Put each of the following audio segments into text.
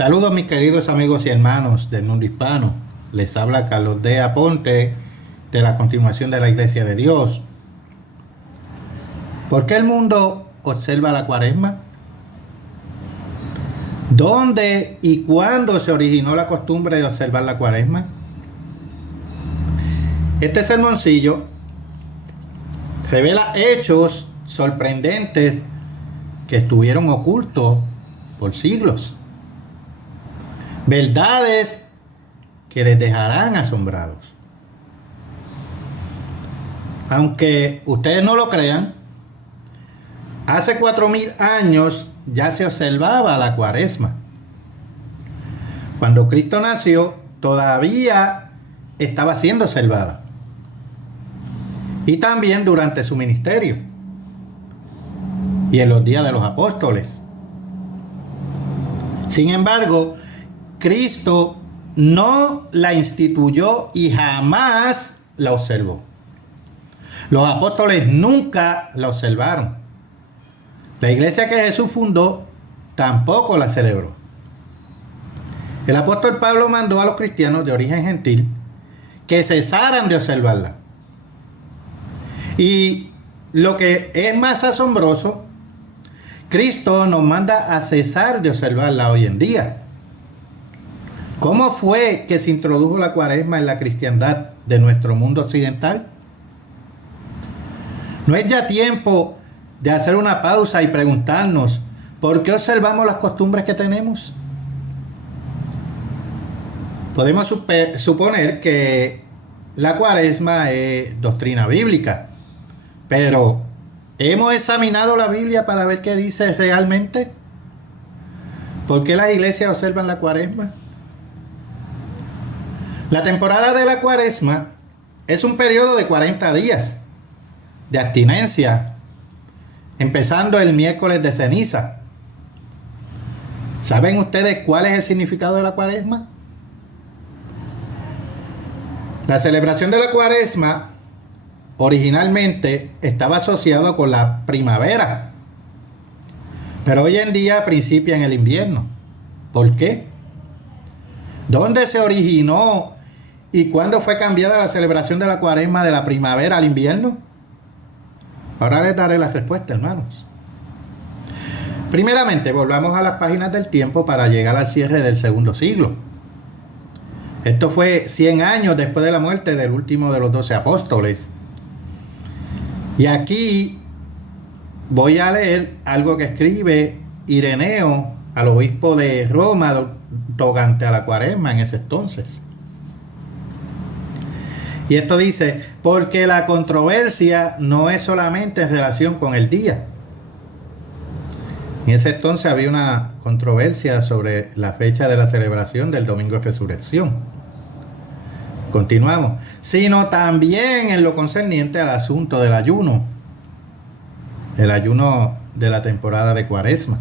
Saludos mis queridos amigos y hermanos del mundo hispano. Les habla Carlos D. Aponte de la continuación de la Iglesia de Dios. ¿Por qué el mundo observa la Cuaresma? ¿Dónde y cuándo se originó la costumbre de observar la Cuaresma? Este sermoncillo revela hechos sorprendentes que estuvieron ocultos por siglos. Verdades que les dejarán asombrados. Aunque ustedes no lo crean, hace 4000 años ya se observaba la Cuaresma. Cuando Cristo nació, todavía estaba siendo observada. Y también durante su ministerio. Y en los días de los apóstoles. Sin embargo, Cristo no la instituyó y jamás la observó. Los apóstoles nunca la observaron. La iglesia que Jesús fundó tampoco la celebró. El apóstol Pablo mandó a los cristianos de origen gentil que cesaran de observarla. Y lo que es más asombroso, Cristo nos manda a cesar de observarla hoy en día. ¿Cómo fue que se introdujo la Cuaresma en la cristiandad de nuestro mundo occidental? ¿No es ya tiempo de hacer una pausa y preguntarnos por qué observamos las costumbres que tenemos? Podemos suponer que la Cuaresma es doctrina bíblica, pero ¿hemos examinado la Biblia para ver qué dice realmente? ¿Por qué las iglesias observan la Cuaresma? La temporada de la Cuaresma es un periodo de 40 días de abstinencia, empezando el miércoles de ceniza. ¿Saben ustedes cuál es el significado de la Cuaresma? La celebración de la Cuaresma originalmente estaba asociado con la primavera, pero hoy en día principia en el invierno. ¿Por qué? ¿Dónde se originó y cuándo fue cambiada la celebración de la Cuaresma de la primavera al invierno? Ahora les daré la respuesta, hermanos. Primeramente, volvamos a las páginas del tiempo para llegar al cierre del segundo siglo. Esto fue 100 años después de la muerte del último de los 12 apóstoles. Y aquí voy a leer algo que escribe Ireneo al obispo de Roma tocante a la Cuaresma en ese entonces. Y esto dice: porque la controversia no es solamente en relación con el día. En ese entonces había una controversia sobre la fecha de la celebración del Domingo de Resurrección. Continuamos. Sino también en lo concerniente al asunto del ayuno. El ayuno de la temporada de Cuaresma.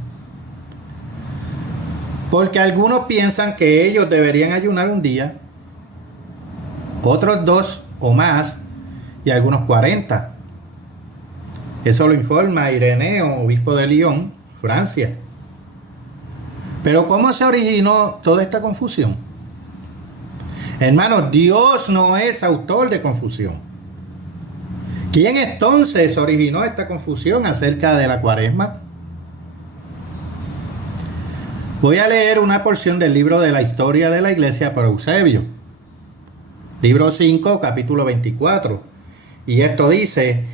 Porque algunos piensan que ellos deberían ayunar un día, otros 2 o más, y algunos 40. Eso lo informa Ireneo, obispo de Lyon, Francia. Pero ¿cómo se originó toda esta confusión? Hermanos, Dios no es autor de confusión. ¿Quién entonces originó esta confusión acerca de la Cuaresma? Voy a leer una porción del libro de la historia de la iglesia por Eusebio. Libro 5, capítulo 24. Y esto dice: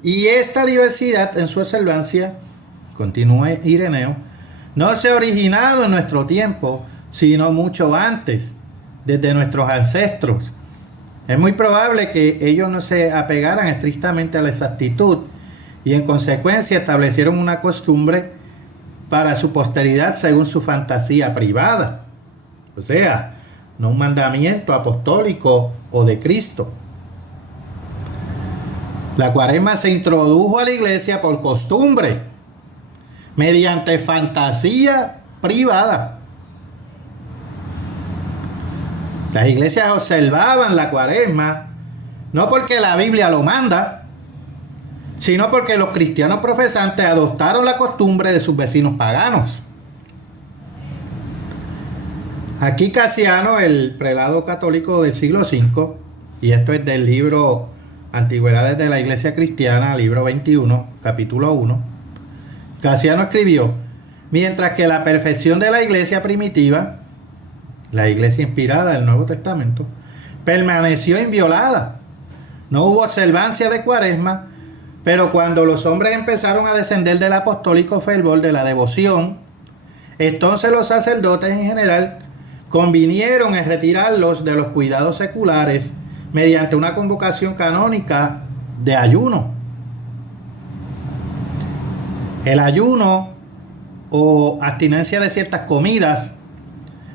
y esta diversidad en su observancia, continúa Ireneo, no se ha originado en nuestro tiempo, sino mucho antes, desde nuestros ancestros. Es muy probable que ellos no se apegaran estrictamente a la exactitud y en consecuencia establecieron una costumbre para su posteridad según su fantasía privada. O sea, no un mandamiento apostólico o de Cristo. La Cuaresma se introdujo a la iglesia por costumbre, mediante fantasía privada. Las iglesias observaban la Cuaresma no porque la Biblia lo manda, sino porque los cristianos profesantes adoptaron la costumbre de sus vecinos paganos. Aquí Casiano, el prelado católico del siglo V, y esto es del libro Antigüedades de la Iglesia Cristiana, libro 21, capítulo 1, Casiano escribió: mientras que la perfección de la iglesia primitiva, la iglesia inspirada del Nuevo Testamento, permaneció inviolada. No hubo observancia de Cuaresma, pero cuando los hombres empezaron a descender del apostólico fervor de la devoción, entonces los sacerdotes en general convinieron en retirarlos de los cuidados seculares mediante una convocación canónica de ayuno. El ayuno o abstinencia de ciertas comidas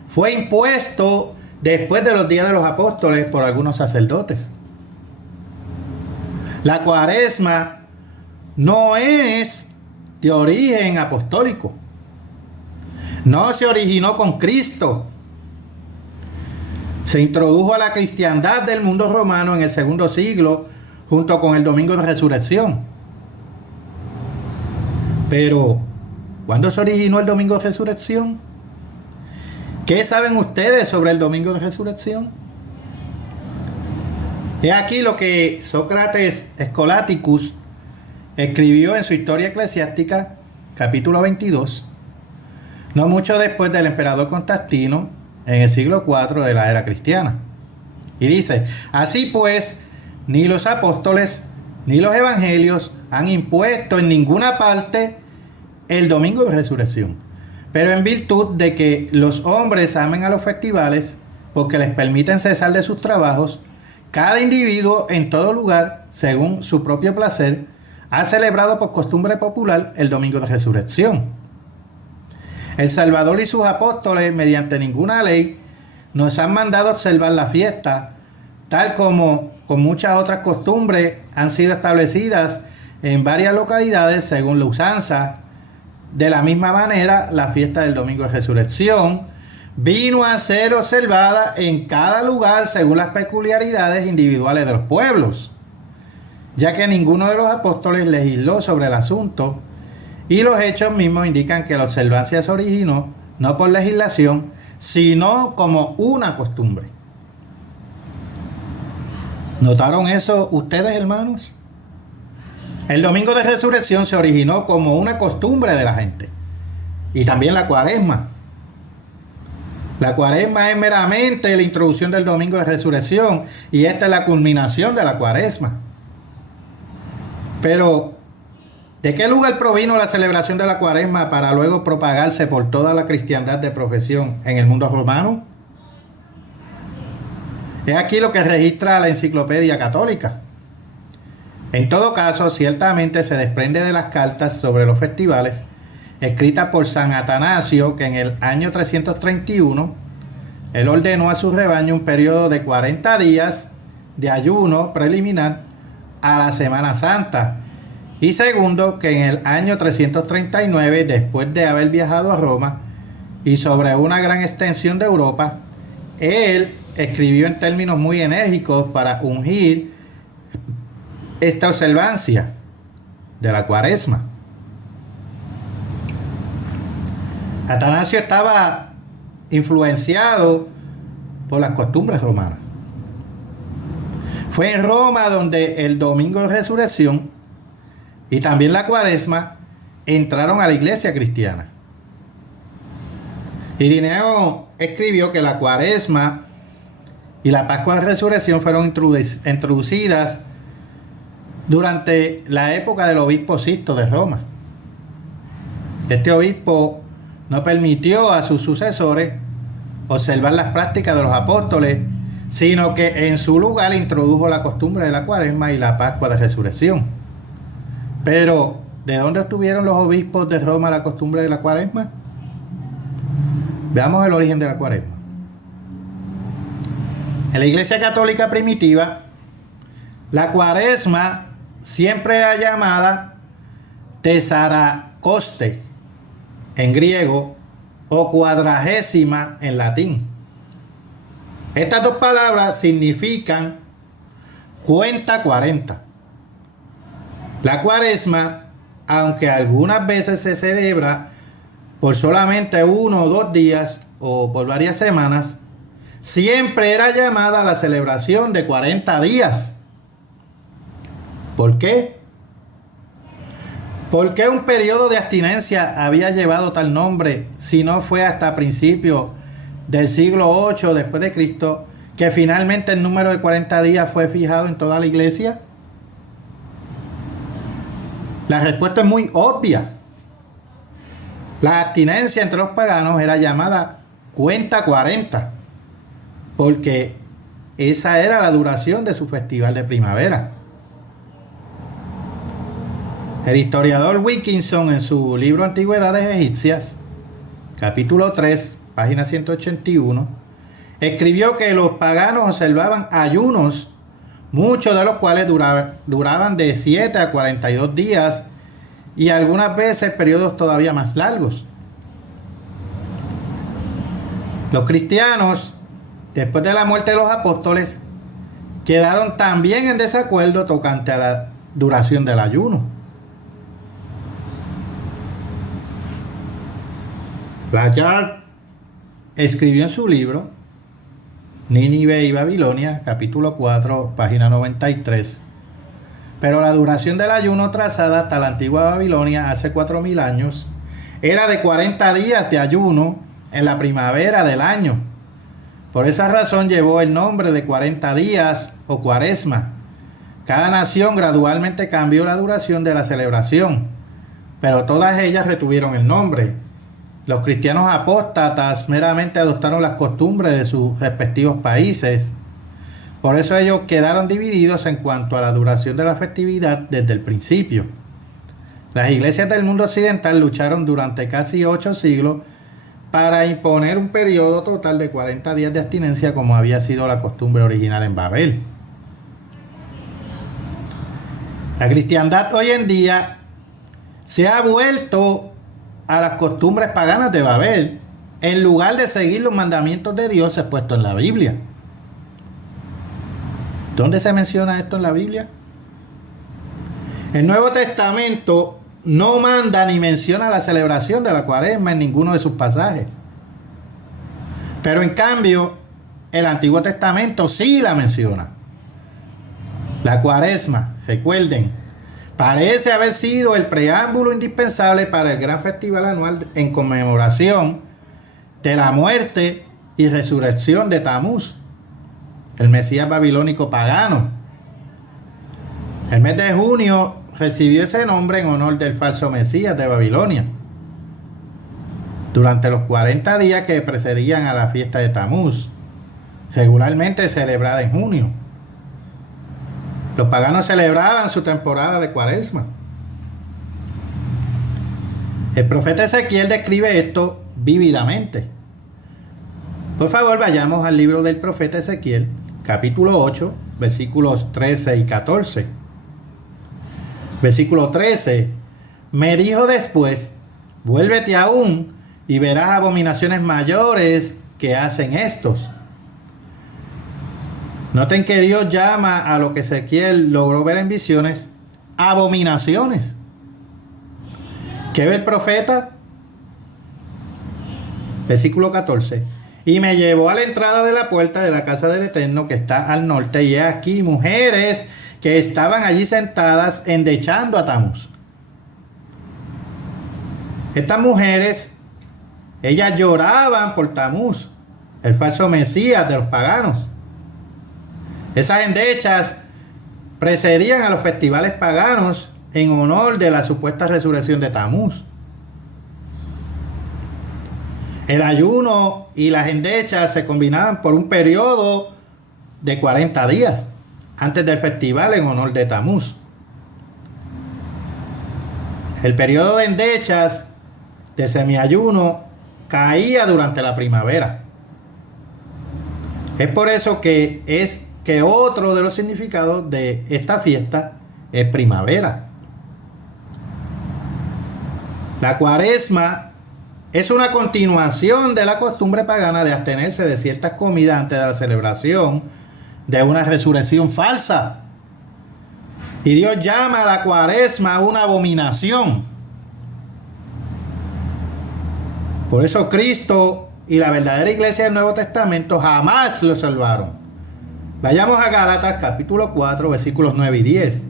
fue impuesto después de los días de los apóstoles por algunos sacerdotes. La Cuaresma no es de origen apostólico. No se originó con Cristo. Se introdujo a la cristiandad del mundo romano en el segundo siglo junto con el Domingo de Resurrección. Pero, ¿cuándo se originó el Domingo de Resurrección? ¿Qué saben ustedes sobre el Domingo de Resurrección? He aquí lo que Sócrates Escolásticus escribió en su Historia Eclesiástica, capítulo 22, no mucho después del emperador Constantino, en el siglo IV de la era cristiana. Y dice: así pues, ni los apóstoles ni los evangelios han impuesto en ninguna parte el Domingo de Resurrección, pero en virtud de que los hombres amen a los festivales, porque les permiten cesar de sus trabajos, cada individuo en todo lugar, según su propio placer, ha celebrado por costumbre popular el Domingo de Resurrección. El Salvador y sus apóstoles, mediante ninguna ley, nos han mandado observar la fiesta, tal como con muchas otras costumbres han sido establecidas en varias localidades según la usanza. De la misma manera, la fiesta del Domingo de Resurrección vino a ser observada en cada lugar según las peculiaridades individuales de los pueblos, ya que ninguno de los apóstoles legisló sobre el asunto, y los hechos mismos indican que la observancia se originó no por legislación, sino como una costumbre. ¿Notaron eso ustedes, hermanos? El Domingo de Resurrección se originó como una costumbre de la gente. Y también la Cuaresma. La Cuaresma es meramente la introducción del Domingo de Resurrección, y esta es la culminación de la Cuaresma. Pero, ¿de qué lugar provino la celebración de la Cuaresma para luego propagarse por toda la cristiandad de profesión en el mundo romano? Es aquí lo que registra la Enciclopedia Católica. En todo caso, ciertamente se desprende de las cartas sobre los festivales escritas por San Atanasio, que en el año 331 él ordenó a su rebaño un periodo de 40 días de ayuno preliminar a la Semana Santa. Y segundo, que en el año 339, después de haber viajado a Roma y sobre una gran extensión de Europa, él escribió en términos muy enérgicos para ungir esta observancia de la Cuaresma. Atanasio estaba influenciado por las costumbres romanas. Fue en Roma donde el Domingo de Resurrección y también la Cuaresma entraron a la iglesia cristiana. Irineo escribió que la Cuaresma y la Pascua de Resurrección fueron introducidas durante la época del obispo Sisto de Roma. Este obispo no permitió a sus sucesores observar las prácticas de los apóstoles, sino que en su lugar introdujo la costumbre de la Cuaresma y la Pascua de Resurrección. Pero, ¿de dónde obtuvieron los obispos de Roma la costumbre de la Cuaresma? Veamos el origen de la Cuaresma. En la Iglesia Católica primitiva, la Cuaresma siempre era llamada Tesaracoste en griego o cuadragésima en latín. Estas dos palabras significan cuenta 40. La Cuaresma, aunque algunas veces se celebra por solamente 1 o 2 días, o por varias semanas, siempre era llamada la celebración de 40 días. ¿Por qué? ¿Por qué un periodo de abstinencia había llevado tal nombre si no fue hasta principios del siglo 8 después de Cristo que finalmente el número de 40 días fue fijado en toda la iglesia? La respuesta es muy obvia. La abstinencia entre los paganos era llamada cuenta 40, porque esa era la duración de su festival de primavera. El historiador Wilkinson, en su libro Antigüedades Egipcias, capítulo 3, página 181, escribió que los paganos observaban ayunos, muchos de los cuales duraban de 7 a 42 días y algunas veces periodos todavía más largos. Los cristianos, después de la muerte de los apóstoles, quedaron también en desacuerdo tocante a la duración del ayuno. Layard escribió en su libro Nínive y Babilonia, capítulo 4, página 93. Pero la duración del ayuno trazada hasta la antigua Babilonia hace 4000 años era de 40 días de ayuno en la primavera del año. Por esa razón llevó el nombre de 40 días o cuaresma. Cada nación gradualmente cambió la duración de la celebración, pero todas ellas retuvieron el nombre. Los cristianos apóstatas meramente adoptaron las costumbres de sus respectivos países. Por eso ellos quedaron divididos en cuanto a la duración de la festividad desde el principio. Las iglesias del mundo occidental lucharon durante casi 8 siglos para imponer un periodo total de 40 días de abstinencia, como había sido la costumbre original en Babel. La cristiandad hoy en día se ha vuelto a las costumbres paganas de Babel en lugar de seguir los mandamientos de Dios expuestos en la Biblia. ¿Dónde se menciona esto en la Biblia? El Nuevo Testamento no manda ni menciona la celebración de la cuaresma en ninguno de sus pasajes. Pero en cambio, el Antiguo Testamento sí la menciona. La cuaresma, recuerden, parece haber sido el preámbulo indispensable para el gran festival anual en conmemoración de la muerte y resurrección de Tamuz, el Mesías babilónico pagano. El mes de junio recibió ese nombre en honor del falso Mesías de Babilonia, durante los 40 días que precedían a la fiesta de Tamuz, regularmente celebrada en junio. Los paganos celebraban su temporada de cuaresma. El profeta Ezequiel describe esto vívidamente. Por favor, vayamos al libro del profeta Ezequiel, capítulo 8, versículos 13 y 14. Versículo 13. Me dijo después, vuélvete aún y verás abominaciones mayores que hacen estos. Noten que Dios llama a lo que Ezequiel logró ver en visiones abominaciones. ¿Qué ve el profeta? Versículo 14. Y me llevó a la entrada de la puerta de la casa del Eterno que está al norte, y he aquí mujeres que estaban allí sentadas endechando a Tamuz. Estas mujeres, ellas lloraban por Tamuz, el falso Mesías de los paganos. Esas endechas precedían a los festivales paganos en honor de la supuesta resurrección de Tamuz. El ayuno y las endechas se combinaban por un periodo de 40 días antes del festival en honor de Tamuz. El periodo de endechas de semiayuno caía durante la primavera. Es por eso que otro de los significados de esta fiesta es primavera. La cuaresma es una continuación de la costumbre pagana de abstenerse de ciertas comidas antes de la celebración de una resurrección falsa. Y Dios llama a la cuaresma una abominación. Por eso Cristo y la verdadera iglesia del Nuevo Testamento jamás lo salvaron. Vayamos a Gálatas capítulo 4, versículos 9 y 10.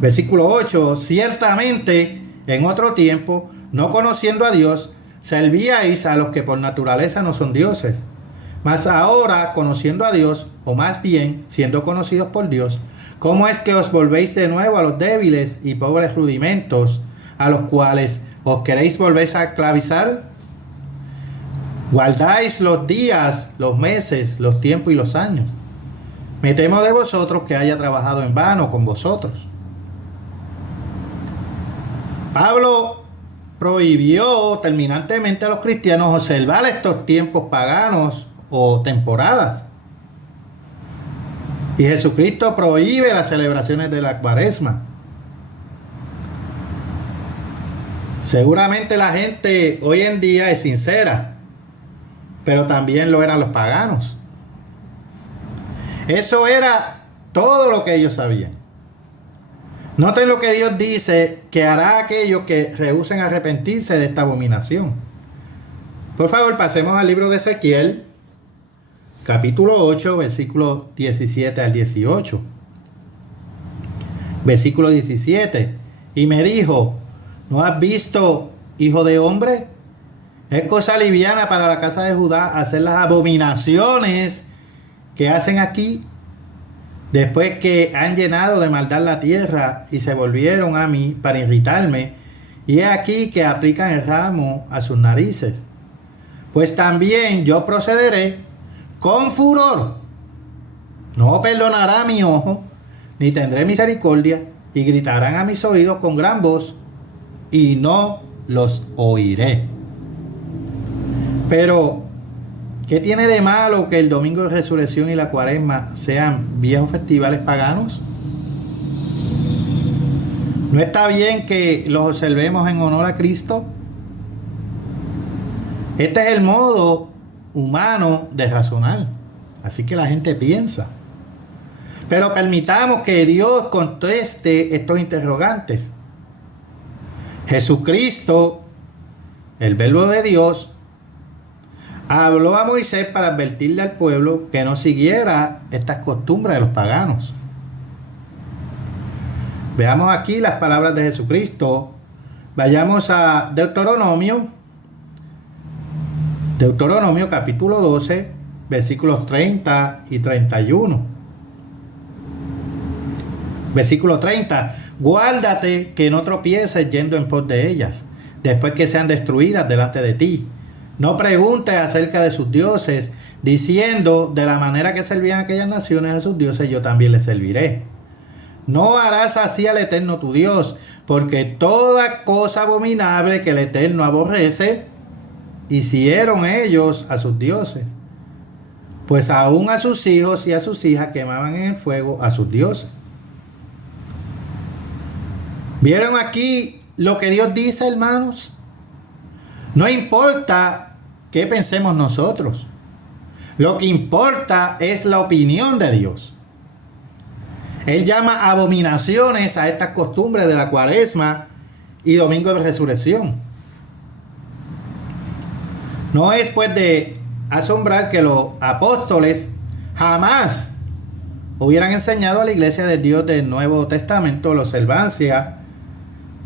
Versículo 8. Ciertamente, en otro tiempo, no conociendo a Dios, servíais a los que por naturaleza no son dioses. Mas ahora, conociendo a Dios, o más bien, siendo conocidos por Dios, ¿cómo es que os volvéis de nuevo a los débiles y pobres rudimentos, a los cuales os queréis volver a esclavizar? Guardáis los días, los meses, los tiempos y los años. Me temo de vosotros que haya trabajado en vano con vosotros. Pablo prohibió terminantemente a los cristianos observar estos tiempos paganos o temporadas. Y Jesucristo prohíbe las celebraciones de la Cuaresma. Seguramente la gente hoy en día es sincera, pero también lo eran los paganos. Eso era todo lo que ellos sabían. Noten lo que Dios dice que hará a aquellos que rehúsen arrepentirse de esta abominación. Por favor, pasemos al libro de Ezequiel, capítulo 8, versículos 17 al 18. Versículo 17. Y me dijo: ¿no has visto, hijo de hombre? Es cosa liviana para la casa de Judá hacer las abominaciones que hacen aquí, después que han llenado de maldad la tierra y se volvieron a mí para irritarme, y he aquí que aplican el ramo a sus narices. Pues también yo procederé con furor, no perdonará mi ojo, ni tendré misericordia, y gritarán a mis oídos con gran voz, y no los oiré. Pero, ¿qué tiene de malo que el domingo de resurrección y la Cuaresma sean viejos festivales paganos? ¿No está bien que los observemos en honor a Cristo? Este es el modo humano de razonar. Así que la gente piensa. Pero permitamos que Dios conteste estos interrogantes. Jesucristo, el Verbo de Dios, habló a Moisés para advertirle al pueblo que no siguiera estas costumbres de los paganos. Veamos aquí las palabras de Jesucristo. Vayamos a Deuteronomio capítulo 12, versículos 30 y 31. Versículo 30. Guárdate que no tropieces yendo en pos de ellas, después que sean destruidas delante de ti. No preguntes acerca de sus dioses, diciendo: de la manera que servían aquellas naciones a sus dioses, yo también les serviré. No harás así al Eterno tu Dios, porque toda cosa abominable que el Eterno aborrece, hicieron ellos a sus dioses. Pues aún a sus hijos y a sus hijas quemaban en el fuego a sus dioses. ¿Vieron aquí lo que Dios dice, hermanos? No importa qué pensemos nosotros. Lo que importa es la opinión de Dios. Él llama abominaciones a estas costumbres de la Cuaresma y Domingo de Resurrección. No es pues de asombrar que los apóstoles jamás hubieran enseñado a la iglesia de Dios del Nuevo Testamento la observancia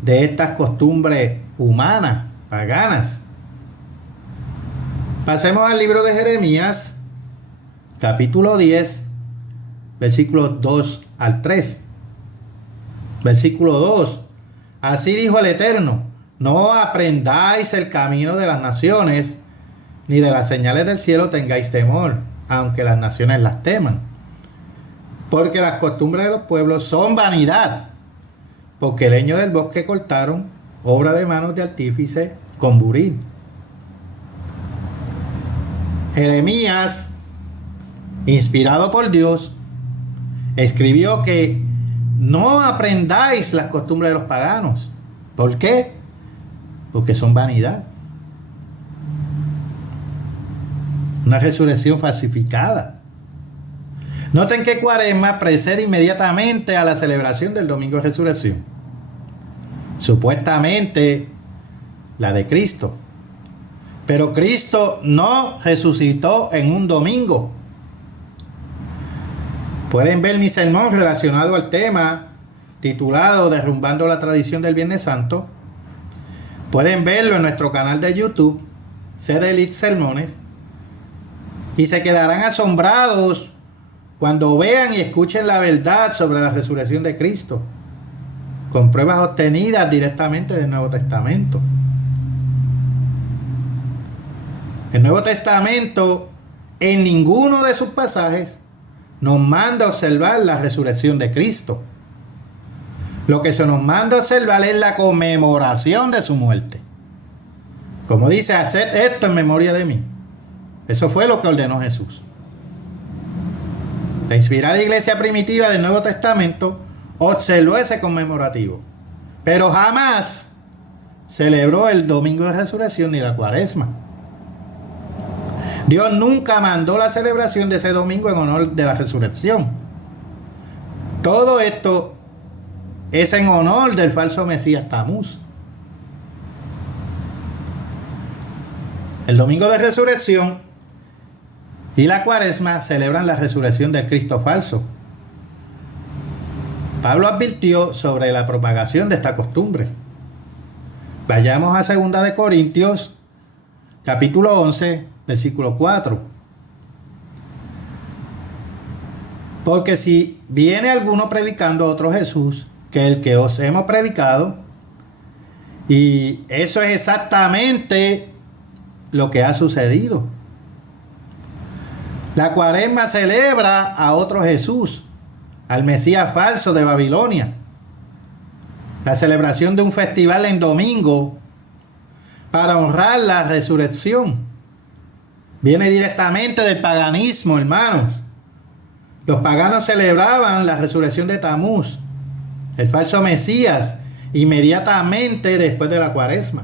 de estas costumbres humanas, paganas. Pasemos al libro de Jeremías, capítulo 10, versículos 2 al 3. Versículo 2. Así dijo el Eterno: no aprendáis el camino de las naciones, ni de las señales del cielo tengáis temor, aunque las naciones las teman. Porque las costumbres de los pueblos son vanidad, porque el leño del bosque cortaron, obra de manos de artífice con buril. Jeremías, inspirado por Dios, escribió que no aprendáis las costumbres de los paganos. ¿Por qué? Porque son vanidad. Una resurrección falsificada. Noten que Cuaresma precede inmediatamente a la celebración del Domingo de Resurrección. Supuestamente la de Cristo. Pero Cristo no resucitó en un domingo. Pueden ver mi sermón relacionado al tema titulado Derrumbando la tradición del Viernes Santo. Pueden verlo en nuestro canal de YouTube, CDLIT Sermones, y se quedarán asombrados cuando vean y escuchen la verdad sobre la resurrección de Cristo, con pruebas obtenidas directamente del Nuevo Testamento. El Nuevo Testamento, en ninguno de sus pasajes, nos manda a observar la resurrección de Cristo. Lo que se nos manda a observar es la conmemoración de su muerte. Como dice, haced esto en memoria de mí. Eso fue lo que ordenó Jesús. La inspirada iglesia primitiva del Nuevo Testamento observó ese conmemorativo, pero jamás celebró el domingo de resurrección ni la cuaresma. Dios nunca mandó la celebración de ese domingo en honor de la resurrección. Todo esto es en honor del falso Mesías Tamuz. El domingo de resurrección y la cuaresma celebran la resurrección del Cristo falso. Pablo advirtió sobre la propagación de esta costumbre. Vayamos a 2 de Corintios, capítulo 11, versículo 4. Porque si viene alguno predicando otro Jesús que el que os hemos predicado, y eso es exactamente lo que ha sucedido. La cuaresma celebra a otro Jesús, al Mesías falso de Babilonia. La celebración de un festival en domingo para honrar la resurrección viene directamente del paganismo, hermanos. Los paganos celebraban la resurrección de Tamuz, el falso Mesías, inmediatamente después de la cuaresma.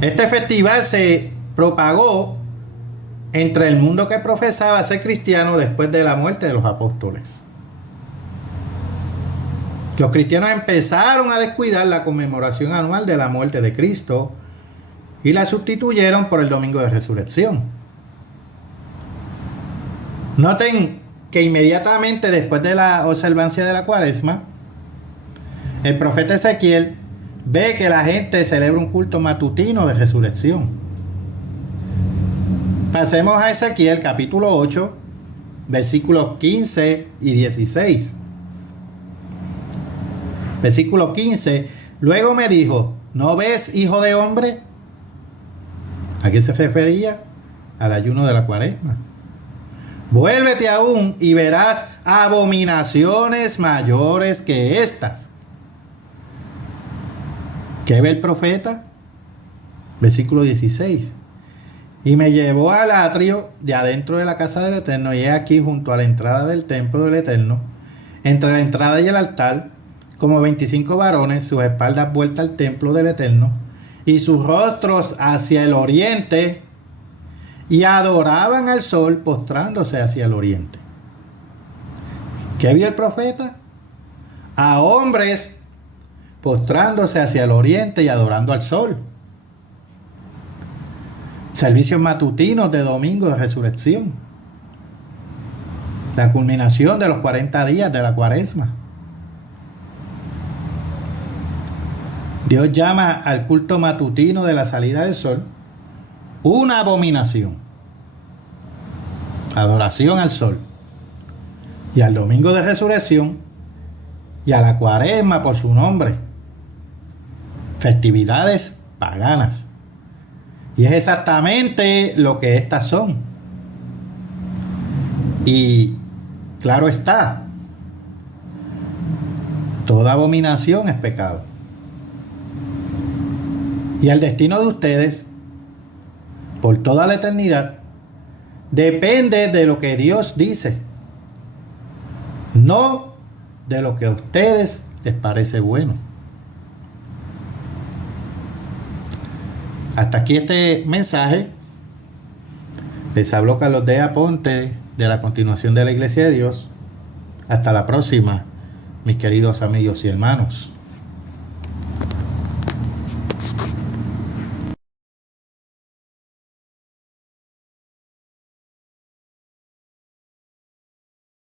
Este festival se propagó entre el mundo que profesaba ser cristiano después de la muerte de los apóstoles. Los cristianos empezaron a descuidar la conmemoración anual de la muerte de Cristo y la sustituyeron por el domingo de resurrección. Noten que inmediatamente después de la observancia de la cuaresma, el profeta Ezequiel ve que la gente celebra un culto matutino de resurrección. Pasemos a Ezequiel capítulo 8, versículos 15 y 16. Versículo 15. Luego me dijo, ¿no ves, hijo de hombre? ¿A qué se refería? Al ayuno de la cuaresma. Vuélvete aún y verás abominaciones mayores que estas. ¿Qué ve el profeta? Versículo 16. Y me llevó al atrio de adentro de la casa del Eterno, y he aquí junto a la entrada del templo del Eterno, entre la entrada y el altar, como 25 varones, sus espaldas vueltas al templo del Eterno, y sus rostros hacia el oriente, y adoraban al sol postrándose hacia el oriente. ¿Qué vio el profeta? A hombres postrándose hacia el oriente y adorando al sol. Servicios matutinos de domingo de resurrección. La culminación de los 40 días de la cuaresma. Dios llama al culto matutino de la salida del sol una abominación. Adoración al sol. Y al domingo de resurrección y a la cuaresma por su nombre. Festividades paganas. Y es exactamente lo que estas son. Y claro está, toda abominación es pecado. Y el destino de ustedes, por toda la eternidad, depende de lo que Dios dice, no de lo que a ustedes les parece bueno. Hasta aquí este mensaje. Les habló Carlos D. Aponte de la Continuación de la Iglesia de Dios. Hasta la próxima, mis queridos amigos y hermanos.